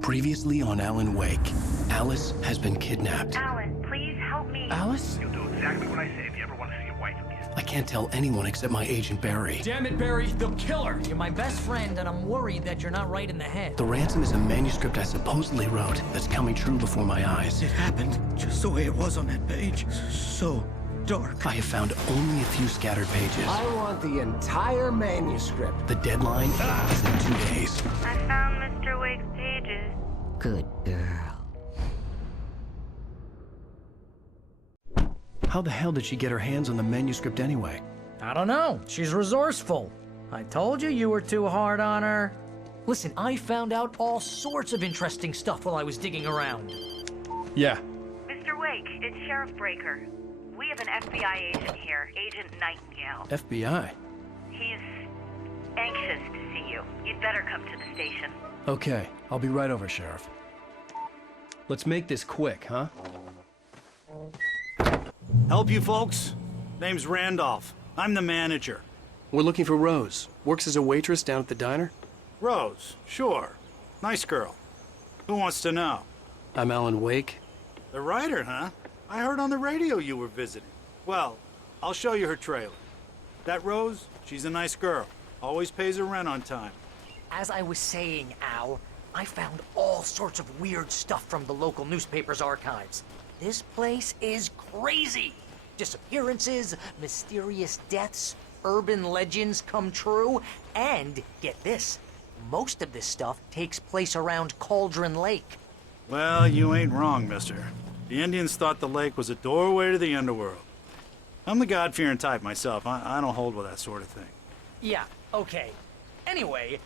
Previously on Alan Wake, Alice has been kidnapped. Alan, please help me. Alice? You'll do exactly what I say if you ever want to see your wife again. I can't tell anyone except my agent Barry. Damn it, Barry, they'll kill her. You're my best friend, and I'm worried that you're not right in the head. The ransom is a manuscript I supposedly wrote that's coming true before my eyes. It happened just the way it was on that page. So dark. I have found only a few scattered pages. I want the entire manuscript. The deadline is in 2 days. I found Mr. Wake's pages. Good girl. How the hell did she get her hands on the manuscript anyway? I don't know. She's resourceful. I told you were too hard on her. Listen, I found out all sorts of interesting stuff while I was digging around. Yeah. Mr. Wake, it's Sheriff Breaker. We have an FBI agent here, Agent Nightingale. FBI? He's anxious to see you. You'd better come to the station. Okay, I'll be right over, Sheriff. Let's make this quick, huh? Help you folks? Name's Randolph. I'm the manager. We're looking for Rose. Works as a waitress down at the diner. Rose, sure. Nice girl. Who wants to know? I'm Alan Wake. The writer, huh? I heard on the radio you were visiting. Well, I'll show you her trailer. That Rose, she's a nice girl. Always pays her rent on time. As I was saying, Al, I found all sorts of weird stuff from the local newspaper's archives. This place is crazy. Disappearances, mysterious deaths, urban legends come true, and get this, most of this stuff takes place around Cauldron Lake. Well, you ain't wrong, mister. The Indians thought the lake was a doorway to the underworld. I'm the God-fearing type myself. I don't hold with that sort of thing. Yeah, okay. Anyway,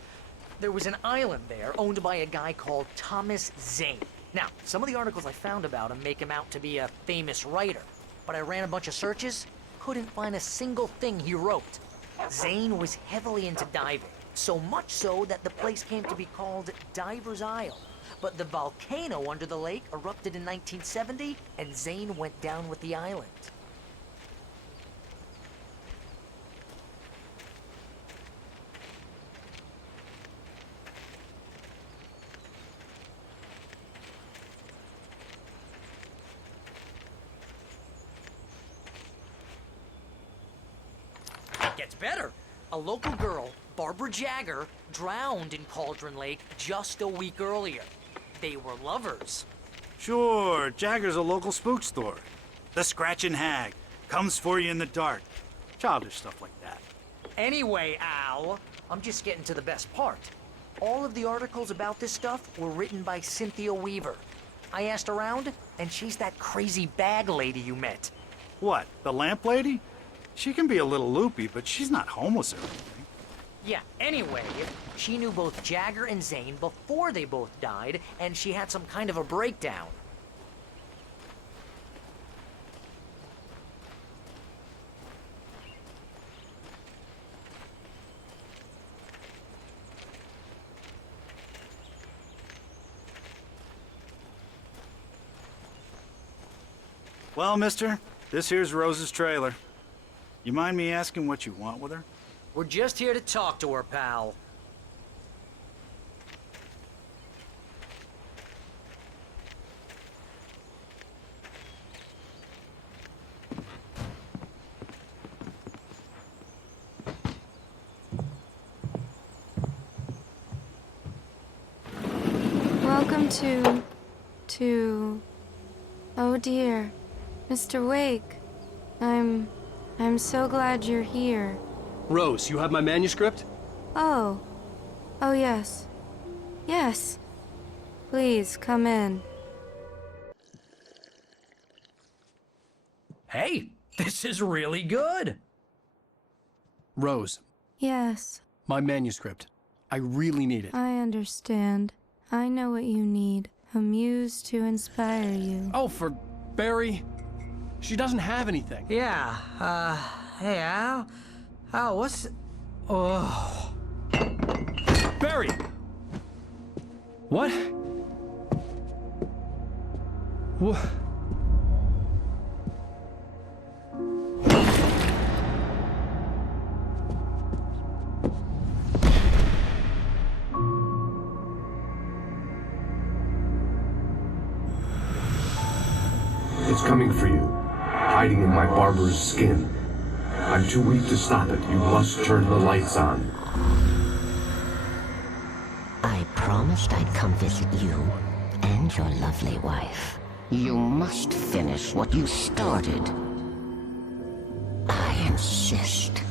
there was an island there owned by a guy called Thomas Zane. Now, some of the articles I found about him make him out to be a famous writer, but I ran a bunch of searches, couldn't find a single thing he wrote. Zane was heavily into diving, so much so that the place came to be called Diver's Isle. But the volcano under the lake erupted in 1970, and Zane went down with the island. It gets better. A local girl, Barbara Jagger, drowned in Cauldron Lake just a week earlier. They were lovers. Sure, Jagger's a local spook story. The Scratching Hag comes for you in the dark. Childish stuff like that. Anyway, Al, I'm just getting to the best part. All of the articles about this stuff were written by Cynthia Weaver. I asked around, and she's that crazy bag lady you met. What, the lamp lady? She can be a little loopy, but she's not homeless or anything. Yeah, anyway, she knew both Jagger and Zane before they both died, and she had some kind of a breakdown. Well, mister, this here's Rose's trailer. You mind me asking what you want with her? We're just here to talk to her, pal. Welcome to... Oh dear, Mr. Wake. I'm so glad you're here. Rose, you have my manuscript? Oh. Oh, yes. Yes. Please, come in. Hey, this is really good. Rose, Yes, my manuscript. I really need it. I understand. I know what you need. A muse to inspire you. Oh, for Barry? She doesn't have anything. Yeah, hey, Al? Al, what's... Oh... Barry! What? What? It's coming for you, hiding in my barber's skin. I'm too weak to stop it. You must turn the lights on. I promised I'd come visit you and your lovely wife. You must finish what you started. I insist.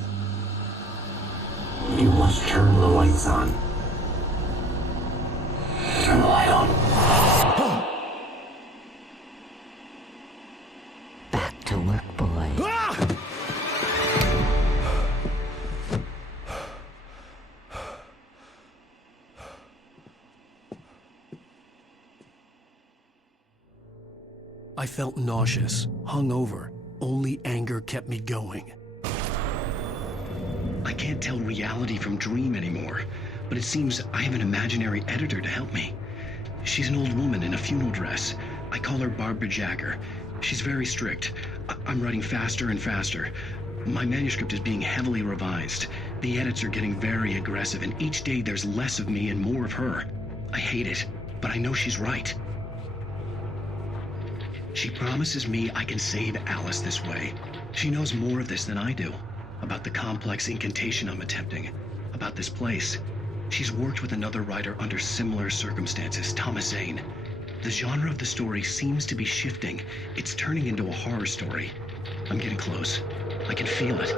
You must turn the lights on. Turn the light on. Back to work, boy. I felt nauseous, hungover. Only anger kept me going. I can't tell reality from dream anymore, but it seems I have an imaginary editor to help me. She's an old woman in a funeral dress. I call her Barbara Jagger. She's very strict. I'm writing faster and faster. My manuscript is being heavily revised. The edits are getting very aggressive, and each day there's less of me and more of her. I hate it, but I know she's right. She promises me I can save Alice this way. She knows more of this than I do. About the complex incantation I'm attempting. About this place. She's worked with another writer under similar circumstances, Thomas Zane. The genre of the story seems to be shifting. It's turning into a horror story. I'm getting close. I can feel it.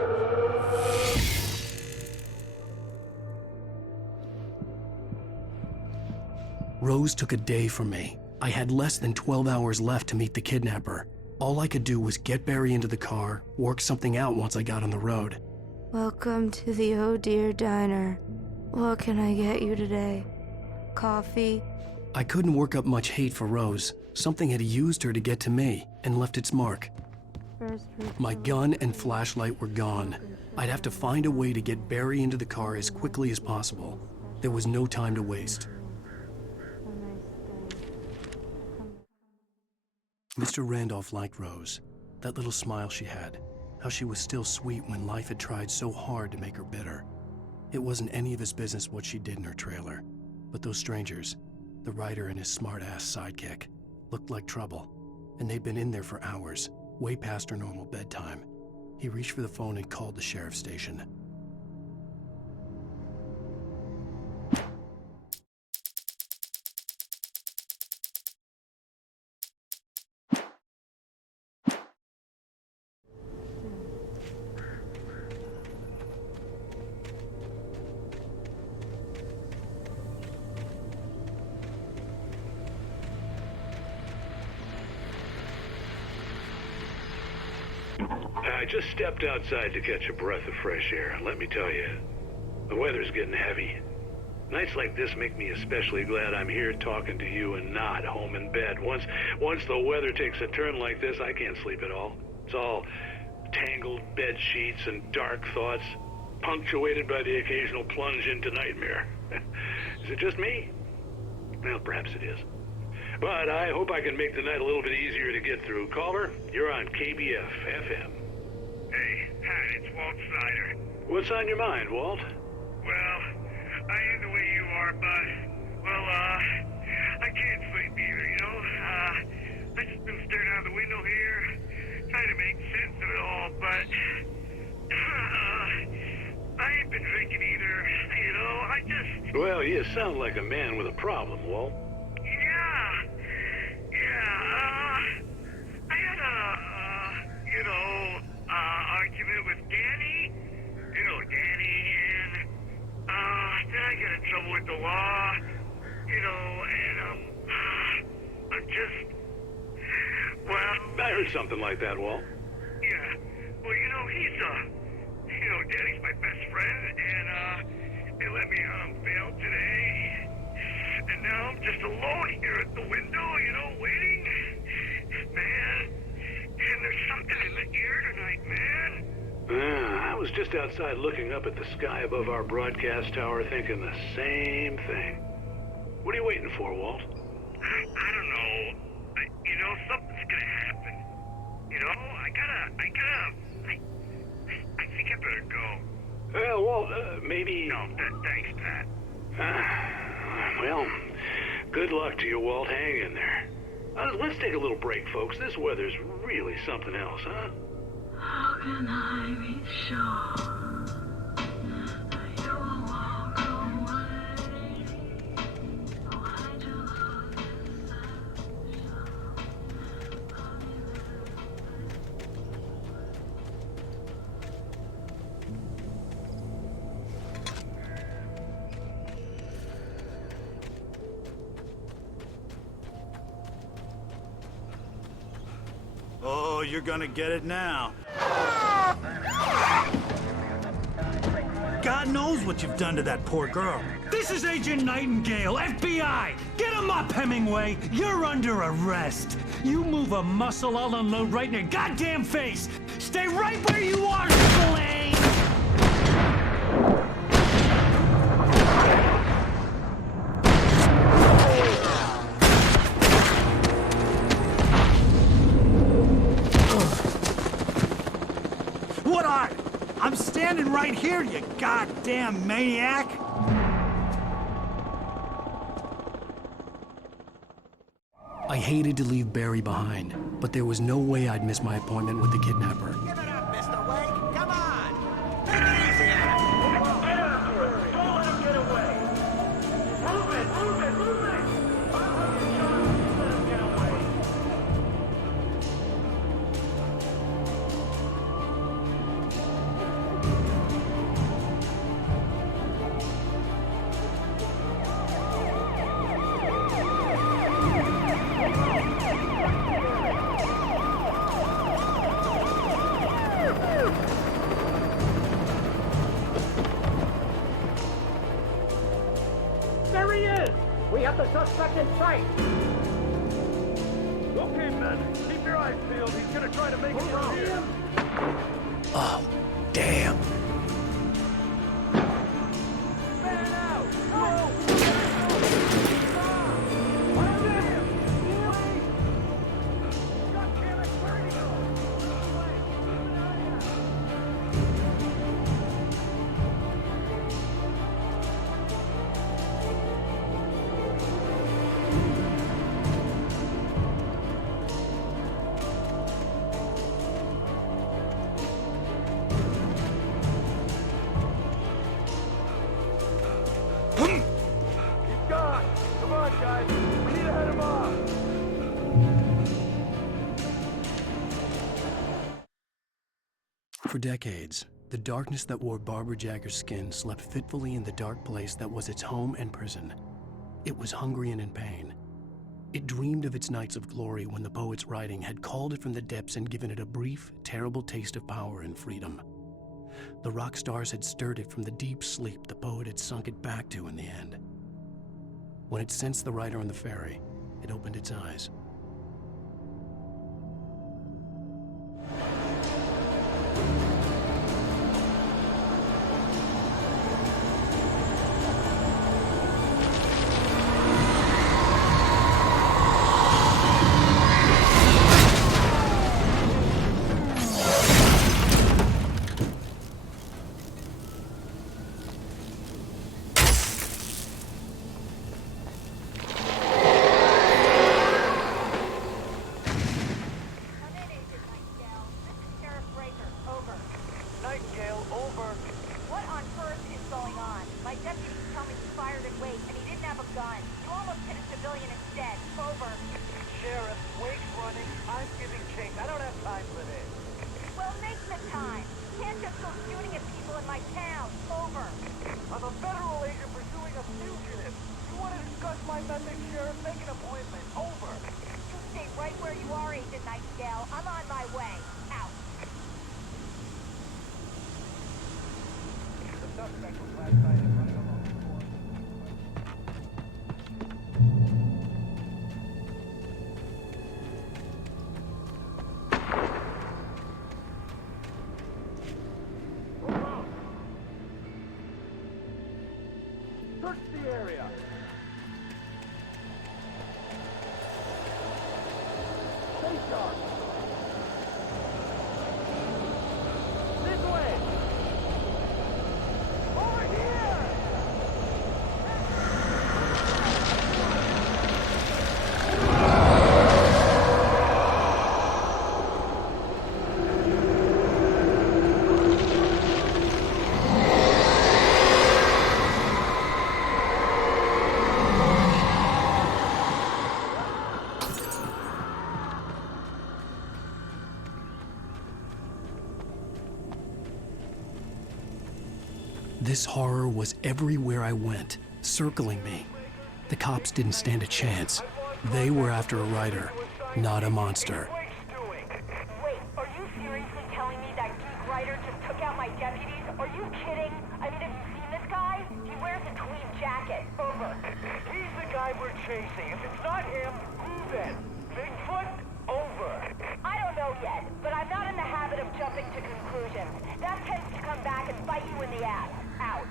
Rose took a day from me. I had less than 12 hours left to meet the kidnapper. All I could do was get Barry into the car, work something out once I got on the road. Welcome to the Oh Dear Diner. What can I get you today? Coffee? I couldn't work up much hate for Rose. Something had used her to get to me and left its mark. My gun and flashlight were gone. I'd have to find a way to get Barry into the car as quickly as possible. There was no time to waste. Mr. Randolph liked Rose. That little smile she had. How she was still sweet when life had tried so hard to make her bitter. It wasn't any of his business what she did in her trailer. But those strangers, the writer and his smart-ass sidekick, looked like trouble. And they'd been in there for hours, way past her normal bedtime. He reached for the phone and called the sheriff's station. I just stepped outside to catch a breath of fresh air. Let me tell you, the weather's getting heavy. Nights like this make me especially glad I'm here talking to you and not home in bed. Once the weather takes a turn like this, I can't sleep at all. It's all tangled bed sheets and dark thoughts, punctuated by the occasional plunge into nightmare. Is it just me? Well, perhaps it is. But I hope I can make the night a little bit easier to get through. Caller, you're on KBF FM. Hey, Pat, it's Walt Snyder. What's on your mind, Walt? Well, I am the way you are, but, I can't sleep either, you know? I just been staring out the window here, trying to make sense of it all, but, I ain't been drinking either, you know? Well, you sound like a man with a problem, Walt. I had argument with Danny, and, then I got in trouble with the law, and, I'm just, I heard something like that, Walt. yeah, well, Danny's my best friend, and, they let me out on bail today, and now I'm just alone here at the window, waiting, man, and there's something in the air tonight, man. I was just outside looking up at the sky above our broadcast tower thinking the same thing. What are you waiting for, Walt? I don't know. Something's gonna happen. I think I better go. Well, Walt, maybe... No, thanks, Pat. Well, good luck to you, Walt. Hang in there. Let's take a little break, folks. This weather's really something else, huh? How can I be sure that you will walk away? Why do love is Oh, you're gonna get it now. God knows what you've done to that poor girl. This is Agent Nightingale, FBI! Get him up, Hemingway! You're under arrest! You move a muscle, I'll unload right in your goddamn face! Stay right where you are, Spillane! What are? I'm standing right here, you goddamn maniac! I hated to leave Barry behind, but there was no way I'd miss my appointment with the kidnapper. Give it up, Mr. Wake! Come on! Take it easy! Get after it! Don't let him get away! Move it! Move it! Move it! I'll have you shot and let him get away! There he is! We have the suspect in sight! Okay, men, keep your eyes peeled. He's gonna try to make it from here. Oh, damn. Fan out! Go! Where is him? Wait! God damn it, where'd he go? He's gone! Come on, guys! We need to head him off! For decades, the darkness that wore Barbara Jagger's skin slept fitfully in the dark place that was its home and prison. It was hungry and in pain. It dreamed of its nights of glory when the poet's writing had called it from the depths and given it a brief, terrible taste of power and freedom. The rock stars had stirred it from the deep sleep the poet had sunk it back to in the end. When it sensed the writer on the ferry, it opened its eyes. Nightingale, over. What on earth is going on? My deputies tell me he fired at Wake and he didn't have a gun. You almost hit a civilian instead. Over. Sheriff, Wake's running. I'm giving chase. I don't have time for this. Well, make the time. Can't just go shooting at people in my town. Over. I'm a federal agent pursuing a fugitive. You want to discuss my method, Sheriff? Make an appointment. Over. You stay right where you are, Agent Nightingale. I'm on my way. Out. The suspect was last sighted running along the shore. Search the area. Stay sharp. This way. Over here. This horror was everywhere I went, circling me. The cops didn't stand a chance. They were after a writer, not a monster. Wait, are you seriously telling me that geek writer just took out my deputies? Are you kidding? I mean, have you seen this guy? He wears a tweed jacket. Over. He's the guy we're chasing. If it's not him, who then? Bigfoot? Over. I don't know yet, but I'm not in the habit of jumping to conclusions. That tends to come back and bite you in the ass. Out.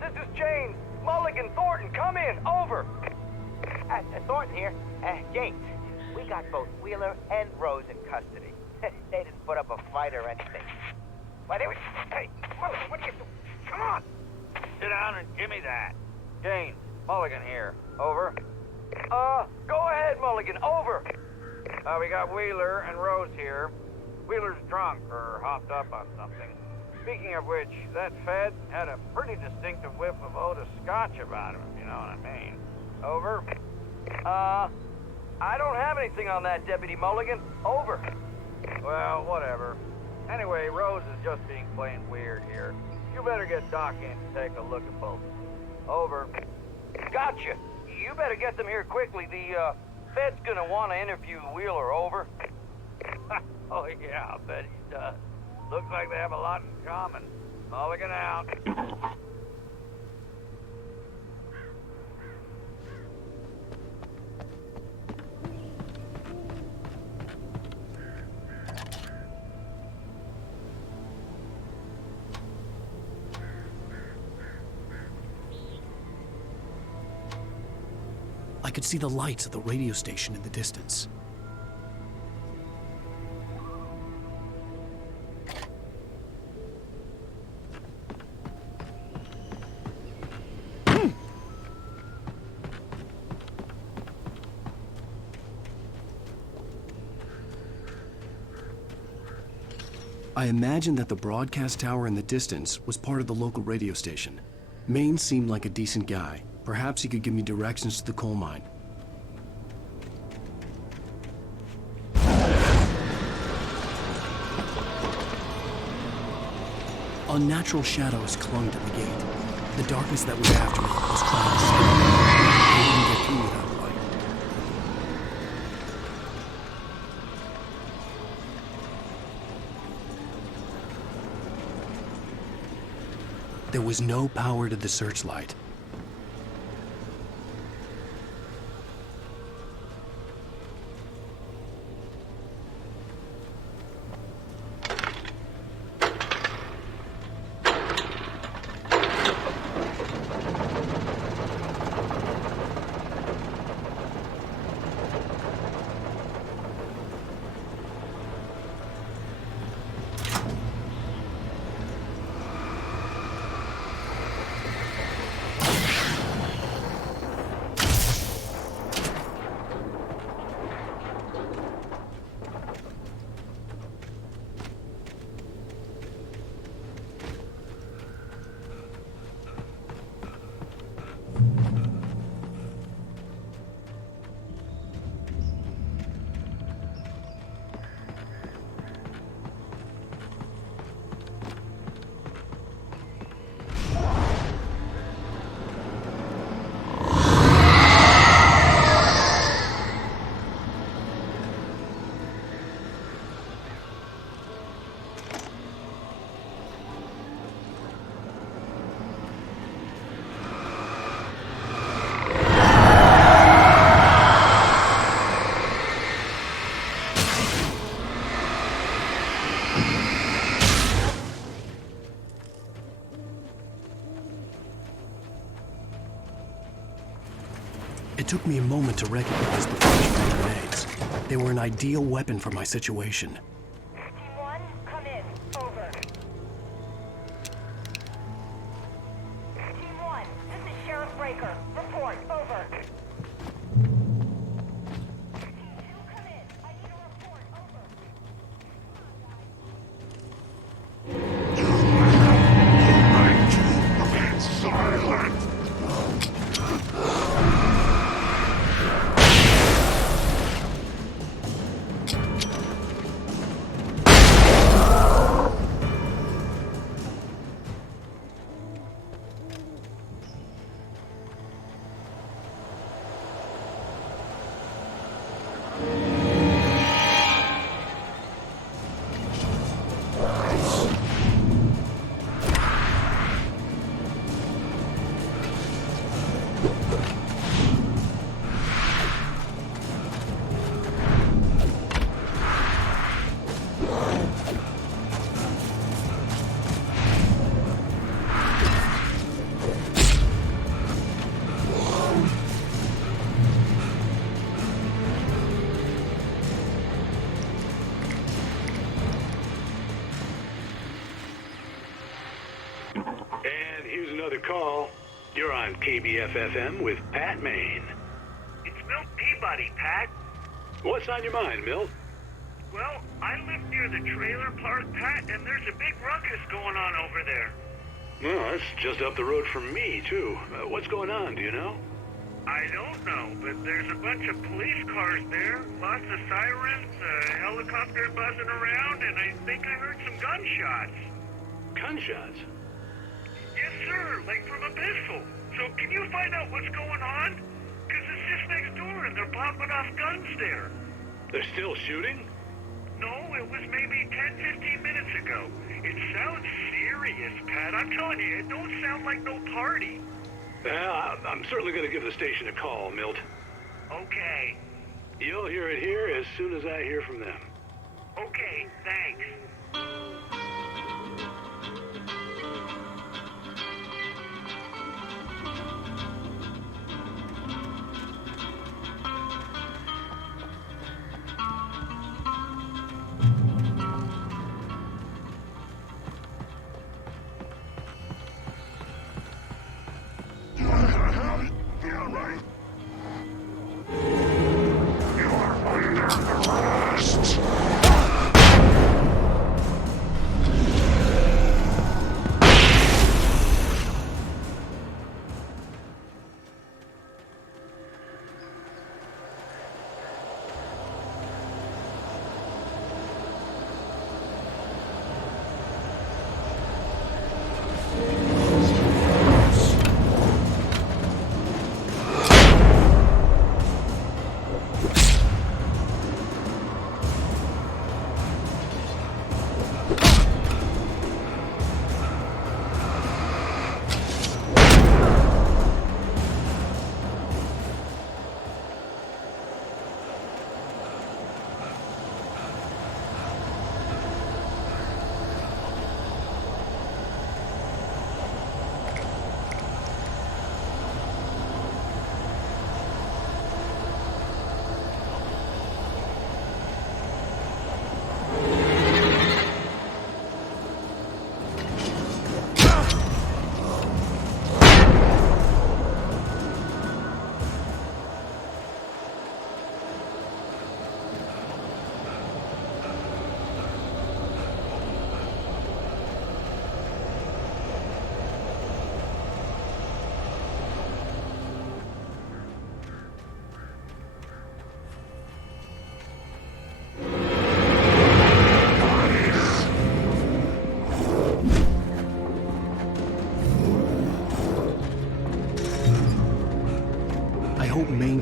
This is James. Mulligan, Thornton, come in. Over. Thornton here. James, we got both Wheeler and Rose in custody. They didn't put up a fight or anything. Why, they were... Hey, Mulligan, what are you doing? Come on! Sit down and give me that. James, Mulligan here. Over. Go ahead, Mulligan. Over. We got Wheeler and Rose here. Wheeler's drunk or hopped up on something. Speaking of which, that Fed had a pretty distinctive whiff of Otis Scotch about him, if you know what I mean. Over. I don't have anything on that, Deputy Mulligan. Over. Well, whatever. Anyway, Rose is just being plain weird here. You better get Doc in to take a look at both. Over. Gotcha. You better get them here quickly. The, Fed's gonna want to interview Wheeler. Over. Oh, yeah, I'll bet he does. Looks like they have a lot in common. Mulligan out. I could see the lights of the radio station in the distance. I imagined that the broadcast tower in the distance was part of the local radio station. Maine seemed like a decent guy. Perhaps he could give me directions to the coal mine. Unnatural shadows clung to the gate. The darkness that was after me was trying to stop me. I wouldn't get through without light. There was no power to the searchlight. It took me a moment to recognize the flashbang grenades. They were an ideal weapon for my situation. Team 1, come in. Over. Team 1, this is Sheriff Breaker. Report. Over. Team 2, come in. I need a report. Over. And here's another call. You're on KBF-FM with Pat Maine. It's Milt Peabody, Pat. What's on your mind, Milt? Well, I live near the trailer park, Pat, and there's a big ruckus going on over there. Well, that's just up the road from me, too. What's going on, do you know? I don't know, but there's a bunch of police cars there, lots of sirens, a helicopter buzzing around, and I think I heard some gunshots. Gunshots? Yes, sir, like from a pistol. So can you find out what's going on? Because it's just next door and they're popping off guns there. They're still shooting? No, it was maybe 10, 15 minutes ago. It sounds serious, Pat. I'm telling you, it don't sound like no party. Well, I'm certainly going to give the station a call, Milt. Okay. You'll hear it here as soon as I hear from them. Okay, thanks.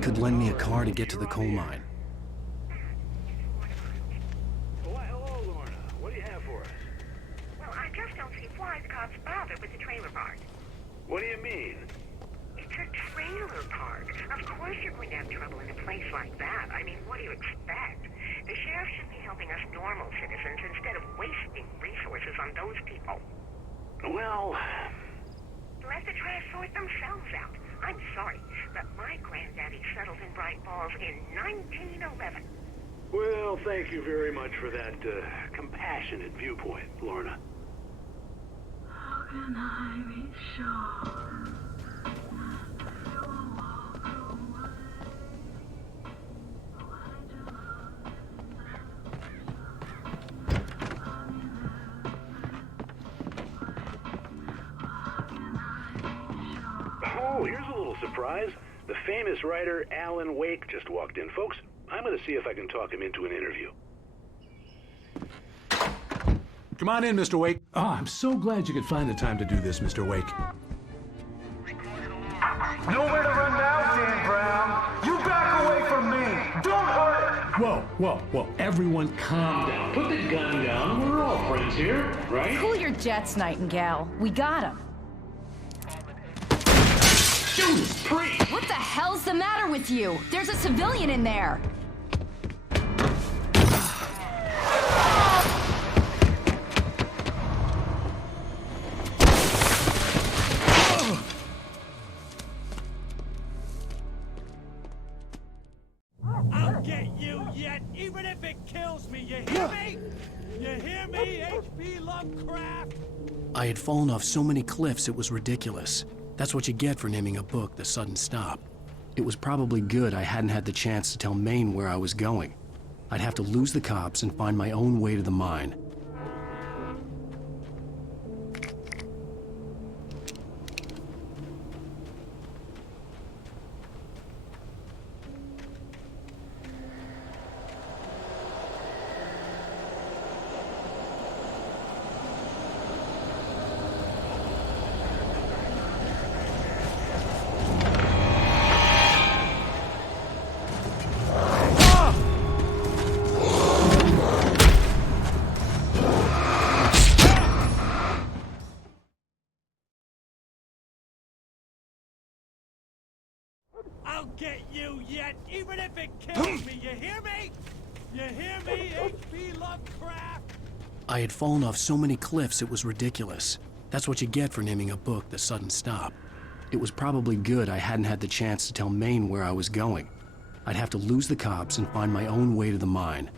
Could lend me a car to get to the coal mine. Hello, Lorna. What do you have for us? Well, I just don't see why the cops bother with the trailer park. What do you mean? It's a trailer park. Of course you're going to have trouble in a place like that. I mean, what do you expect? The sheriff should be helping us normal citizens instead of wasting resources on those people. Well... Let the trash sort themselves out. I'm sorry, but my granddaddy settled in Bright Falls in 1911. Well, thank you very much for that compassionate viewpoint, Lorna. How can I be sure that you will walk away? Why do love Oh, here's a little surprise. The famous writer Alan Wake just walked in. Folks, I'm going to see if I can talk him into an interview. Come on in, Mr. Wake. Oh, I'm so glad you could find the time to do this, Mr. Wake. Nowhere to run now, Dan Brown. You back away from me. Don't hurt it. Whoa. Everyone calm down. Put the gun down. We're all friends here, right? Cool your jets, Nightingale. We got him. Judas Priest! What the hell's the matter with you? There's a civilian in there. I'll get you yet, even if it kills me. You hear me? You hear me, H.P. Lovecraft? I had fallen off so many cliffs it was ridiculous. That's what you get for naming a book The Sudden Stop. It was probably good I hadn't had the chance to tell Maine where I was going. I'd have to lose the cops and find my own way to the mine. I'll get you yet, even if it kills me. You hear me? You hear me, H.P. Lovecraft? I had fallen off so many cliffs it was ridiculous. That's what you get for naming a book The Sudden Stop. It was probably good I hadn't had the chance to tell Maine where I was going. I'd have to lose the cops and find my own way to the mine.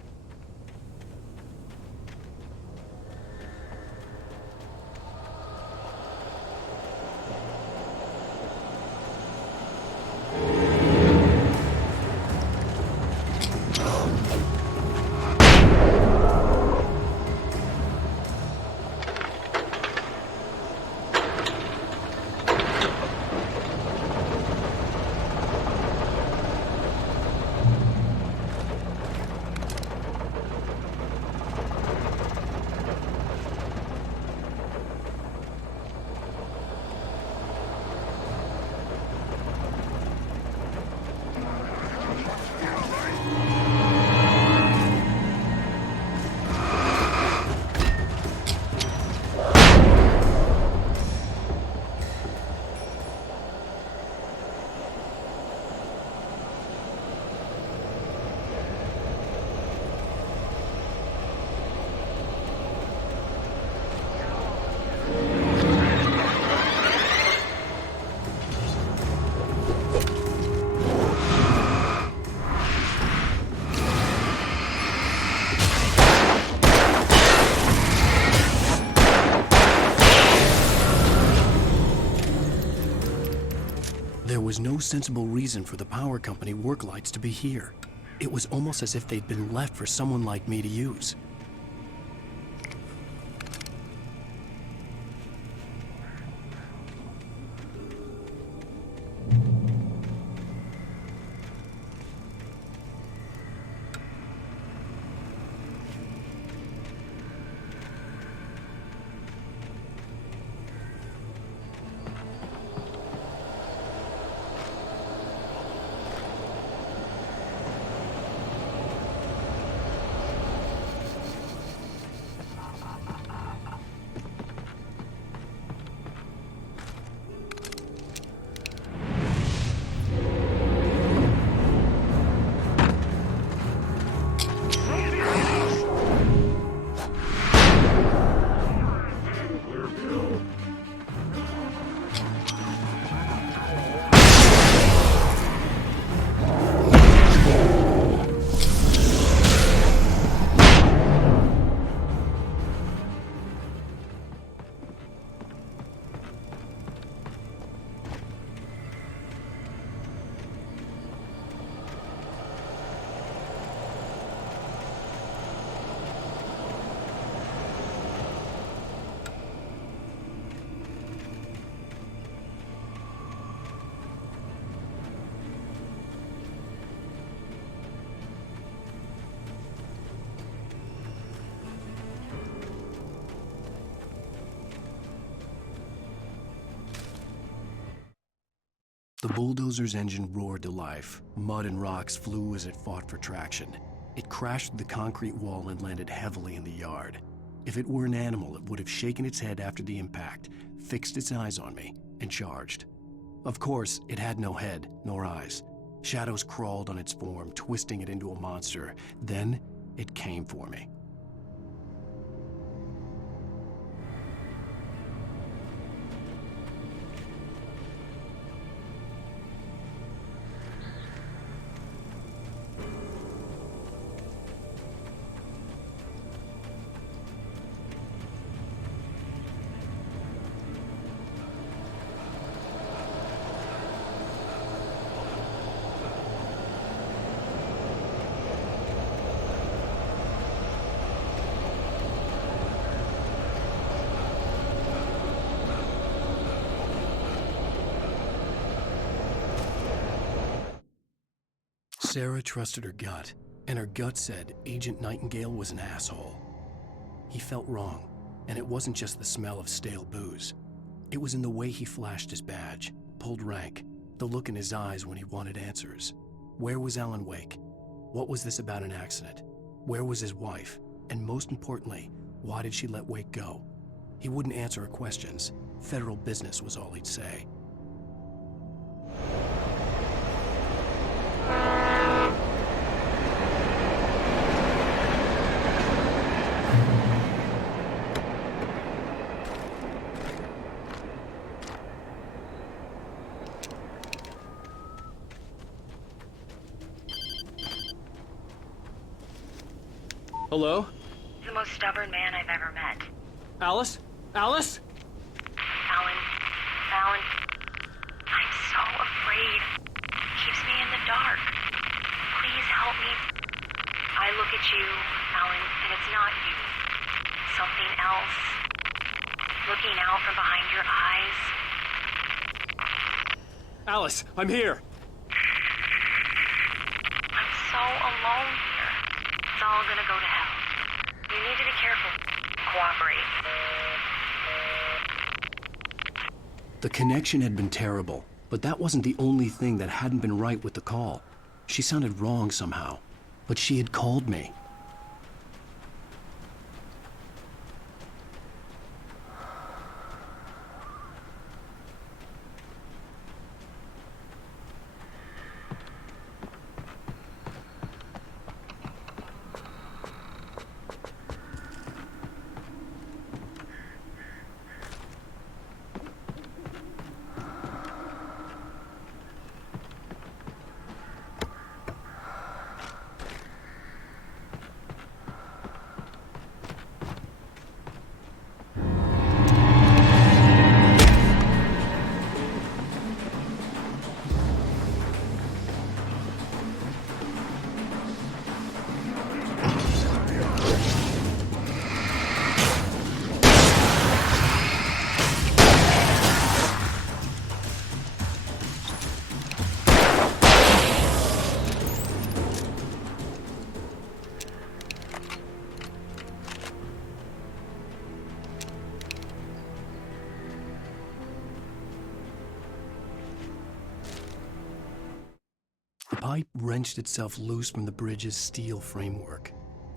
There was no sensible reason for the power company work lights to be here. It was almost as if they'd been left for someone like me to use. The bulldozer's engine roared to life. Mud and rocks flew as it fought for traction. It crashed through the concrete wall and landed heavily in the yard. If it were an animal, it would have shaken its head after the impact, fixed its eyes on me, and charged. Of course, it had no head, nor eyes. Shadows crawled on its form, twisting it into a monster. Then, it came for me. Sarah trusted her gut, and her gut said Agent Nightingale was an asshole. He felt wrong, and it wasn't just the smell of stale booze. It was in the way he flashed his badge, pulled rank, the look in his eyes when he wanted answers. Where was Alan Wake? What was this about an accident? Where was his wife? And most importantly, why did she let Wake go? He wouldn't answer her questions. Federal business was all he'd say. Hello? The most stubborn man I've ever met. Alice? Alice? Alan, I'm so afraid. It keeps me in the dark. Please help me. I look at you, Alan, and it's not you. Something else. Looking out from behind your eyes. Alice, I'm here. I'm so alone here. It's all gonna go to hell. You need to be careful. Cooperate. The connection had been terrible, but that wasn't the only thing that hadn't been right with the call. She sounded wrong somehow, but she had called me. The pipe wrenched itself loose from the bridge's steel framework.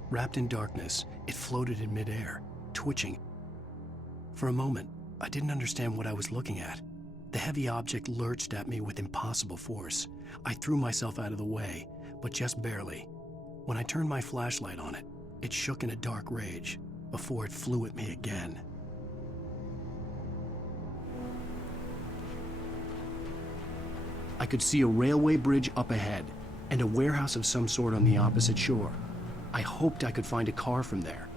Wrapped in darkness, it floated in midair, twitching. For a moment, I didn't understand what I was looking at. The heavy object lurched at me with impossible force. I threw myself out of the way, but just barely. When I turned my flashlight on it, it shook in a dark rage before it flew at me again. I could see a railway bridge up ahead and a warehouse of some sort on the opposite shore. I hoped I could find a car from there.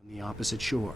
On the opposite shore.